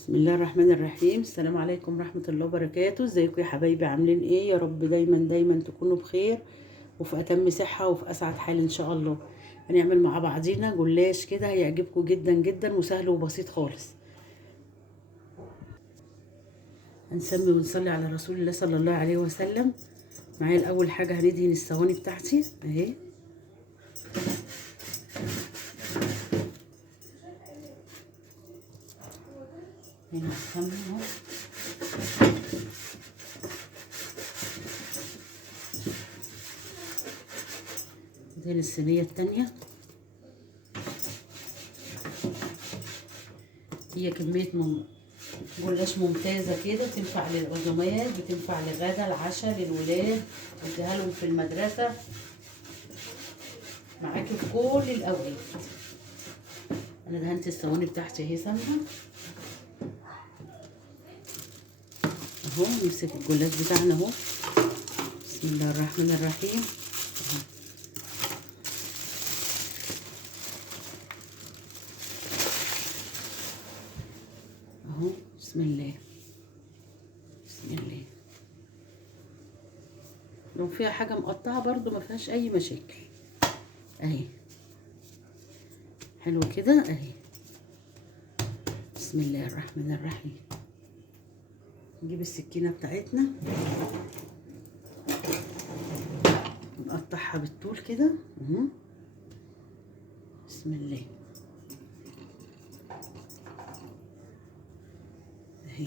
بسم الله الرحمن الرحيم. السلام عليكم ورحمة الله وبركاته. ازيكم يا حبايبي؟ عاملين ايه؟ يا رب دايما دايما تكونوا بخير وفي اتم صحة وفي اسعد حال ان شاء الله. هنعمل مع بعضينا جلاش كده هيعجبكم جدا جدا وسهل وبسيط خالص. هنسمي ونصلي على رسول الله صلى الله عليه وسلم. معايا الاول حاجة هندهن الصواني بتاعتي اهي. هنا السمنة اهو. ندهن الصينية التانية. هي كمية جلاش ممتازة كده، تنفع للعزومات، بتنفع لغدا العشاء للولاد، اديها لهم في المدرسة، معاكي في كل الأوقات. أنا دهنت الصواني بتاعتي اهي سمنة اهو. نمسك الجلاش بتاعنا اهو. بسم الله الرحمن الرحيم. اهو بسم الله بسم الله. لو فيها حاجة مقطعة برضو ما فيهاش اي مشاكل اهي. حلو كده اهي. بسم الله الرحمن الرحيم. نجيب السكينة بتاعتنا نقطعها بالطول كده اهو. بسم الله اهي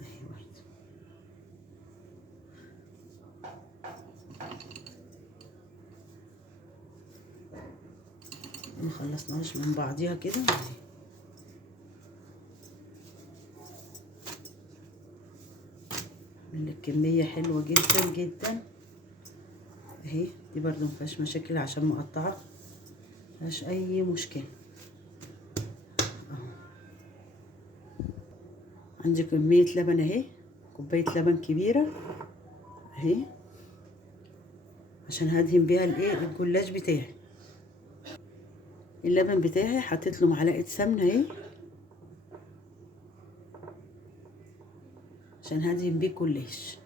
اهي برضه. ما خلصناش من بعضيها كده اهي. الكمية حلوة جدا جدا اهي. دي برضو مفيهاش مشاكل عشان مقطعة، مفيهاش اي مشكلة اهو. عندي كمية لبن اهي، كوباية لبن كبيرة اهي، عشان هدهن بيها الايه الجلاش بتاعي. اللبن بتاعي حطيت له معلقة سمنة اهي، عشان هدهن بيه جلاش،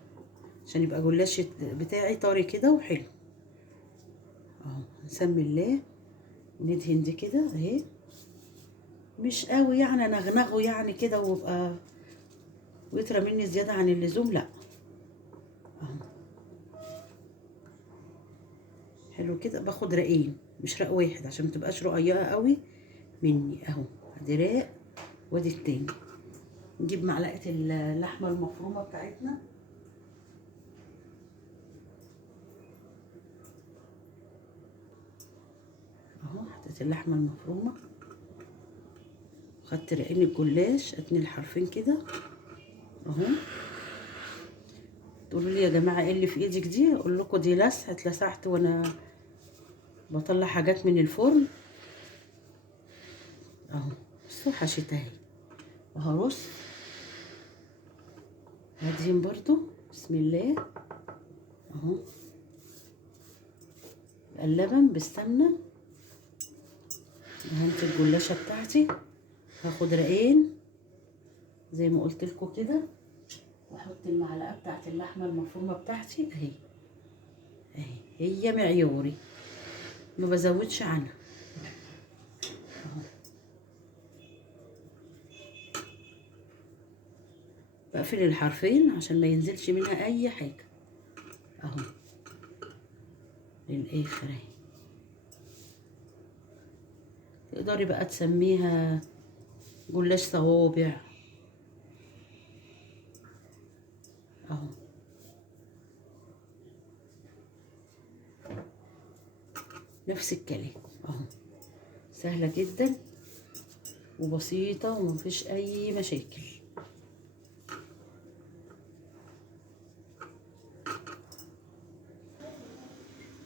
عشان يبقى جلاش بتاعي طري كده وحلو اهو. نسمي الله وندهن دي كده اهي، مش قوي يعني نغنغه يعني كده ويطرى مني زيادة عن اللزوم، لا اهو. حلو كده. باخد رقين مش رق واحد عشان متبقاش رقيقة قوي مني اهو. ادي راق وادي التاني. نجيب معلقة اللحمة المفرومة بتاعتنا اهو. حطيت اللحمة المفرومة وخدت رقين الجلاش، اتني الحرفين كده اهو. تقولوا لي يا جماعة ايه اللي في ايدك دي؟ اقول لكم دي اتلسعت وانا بطلع حاجات من الفرن اهو. بصوا حشيتها اهي وهرص هدهن برضو. بسم الله اهو. اللبن بالسمنة. دهنت الجلاشة بتاعتي، هاخد رقين زي ما قلت لكم كده، واحط المعلقة بتاعت اللحمة المفرومة بتاعتي اهي اهي. هي معيوري ما بزودش عنها اهو. بقفل الحرفين عشان ما ينزلش منها اي حاجة اهو للاخر اهي. تقدري بقى تسميها جلاش صوابع اهو. نفس الكلام اهو. سهلة جدا وبسيطة ومفيش اي مشاكل.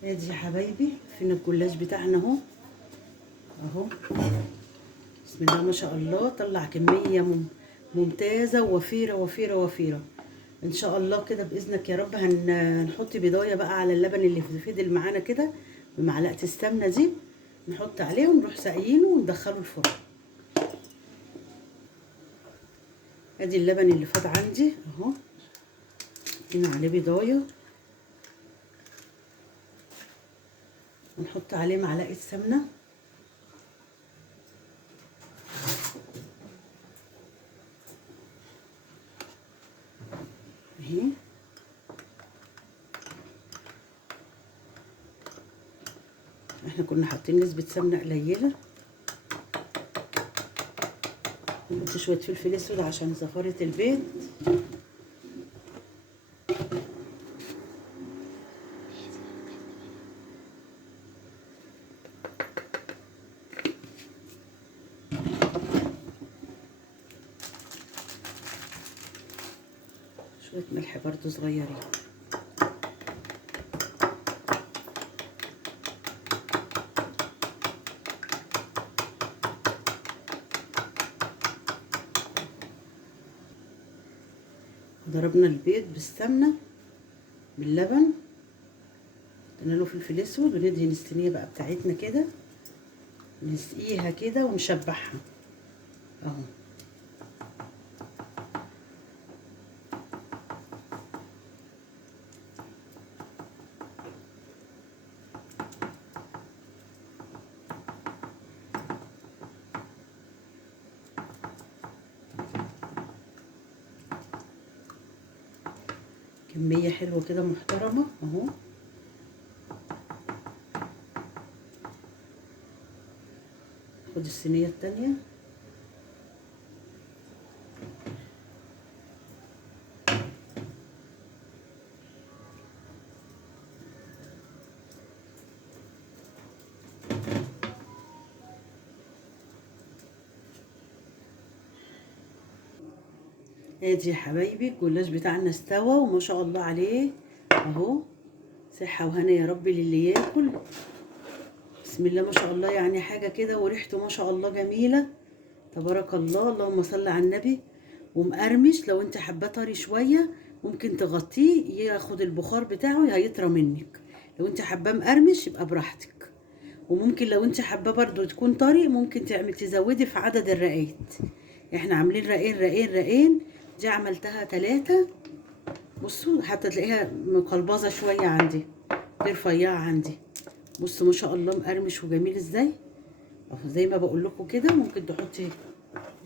ادي يا حبايبي فين الجلاش بتاعنا اهو اهو. بسم الله ما شاء الله. طلع كمية ممتازة ووفيرة وفيرة وفيرة ان شاء الله كده باذنك يا رب. هنحط بيضايه بقى على اللبن اللي فضل معانا كده بمعلقة السمنة دي، نحط عليه ونروح ساقيينه وندخله الفرن ادي اللبن اللي فات عندي اهو، حطينا عليه بيضايه ونحط عليه معلقه سمنه اهي. احنا كنا حاطين نسبه سمنه قليله، نحط شويه فلفل اسود عشان زفاره البيض. شويه ملح برضو صغيرين. ضربنا البيض بالسمنه باللبن، حطينا له فلفل اسود، وندهن الصينيه بقى بتاعتنا كده، نسقيها كده ونشبعها اهو. كمية حلوة كده محترمة اهو. خد الصينية التانية. ادي يا حبايبي الجلاش بتاعنا استوى وما شاء الله عليه اهو. صحة وهنا يا رب للي ياكل. بسم الله ما شاء الله، يعني حاجة كده وريحته ما شاء الله جميلة تبارك الله. اللهم صل على النبي. ومقرمش، لو انت حباه طري شوية ممكن تغطيه ياخد البخار بتاعه هيطرى منك. لو انت حباه مقرمش يبقى براحتك. وممكن لو انت حباه برضو تكون طري ممكن تزودي في عدد الرقات. احنا عاملين رقين رقين رقين، دي عملتها 3. بصوا حتى تلاقيها مقلبظه شويه عندي، دي رفيعه عندي. بصوا ما شاء الله مقرمش وجميل ازاي اهو. زي ما بقول لكم كده ممكن تحطي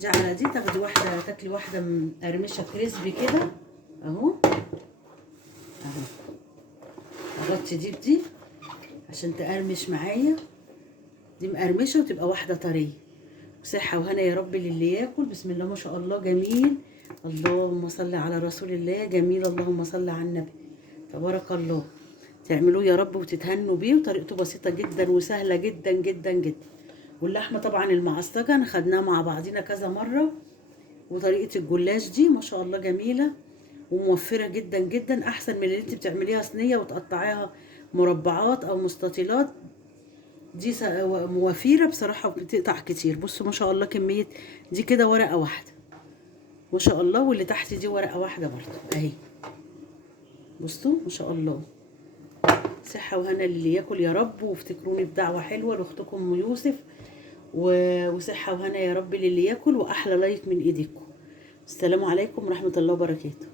دي على دي، تاخدي واحده تاكلي واحده مقرمشه كريسبي كده اهو اهو. اغطي دي بدي عشان تقرمش معايا، دي مقرمشه وتبقى واحده طريه. صحة وهنا يا رب للي ياكل. بسم الله ما شاء الله جميل. اللهم صل على رسول الله. جميل، اللهم صل على النبي تبارك الله. تعملوه يا رب وتتهنوا بيه، وطريقته بسيطة جدا وسهلة جدا جدا جدا. واللحمة طبعا المعصجة خدناها مع بعضينا كذا مرة. وطريقة الجلاش دي ما شاء الله جميلة وموفرة جدا جدا، احسن من اللي انت بتعمليها صينية وتقطعيها مربعات او مستطيلات. دي موافيره بصراحه وبتقطع كتير. بصوا ما شاء الله كميه دي كده ورقه واحده ما شاء الله، واللي تحت دي ورقه واحده برضو اهي. بصوا ما شاء الله. صحه وهنا اللي ياكل يا رب. وافتكروني بدعوه حلوه لاختكم ام يوسف. وصحه وهنا يا رب للي ياكل، واحلى لايك من ايديكم. السلام عليكم ورحمه الله وبركاته.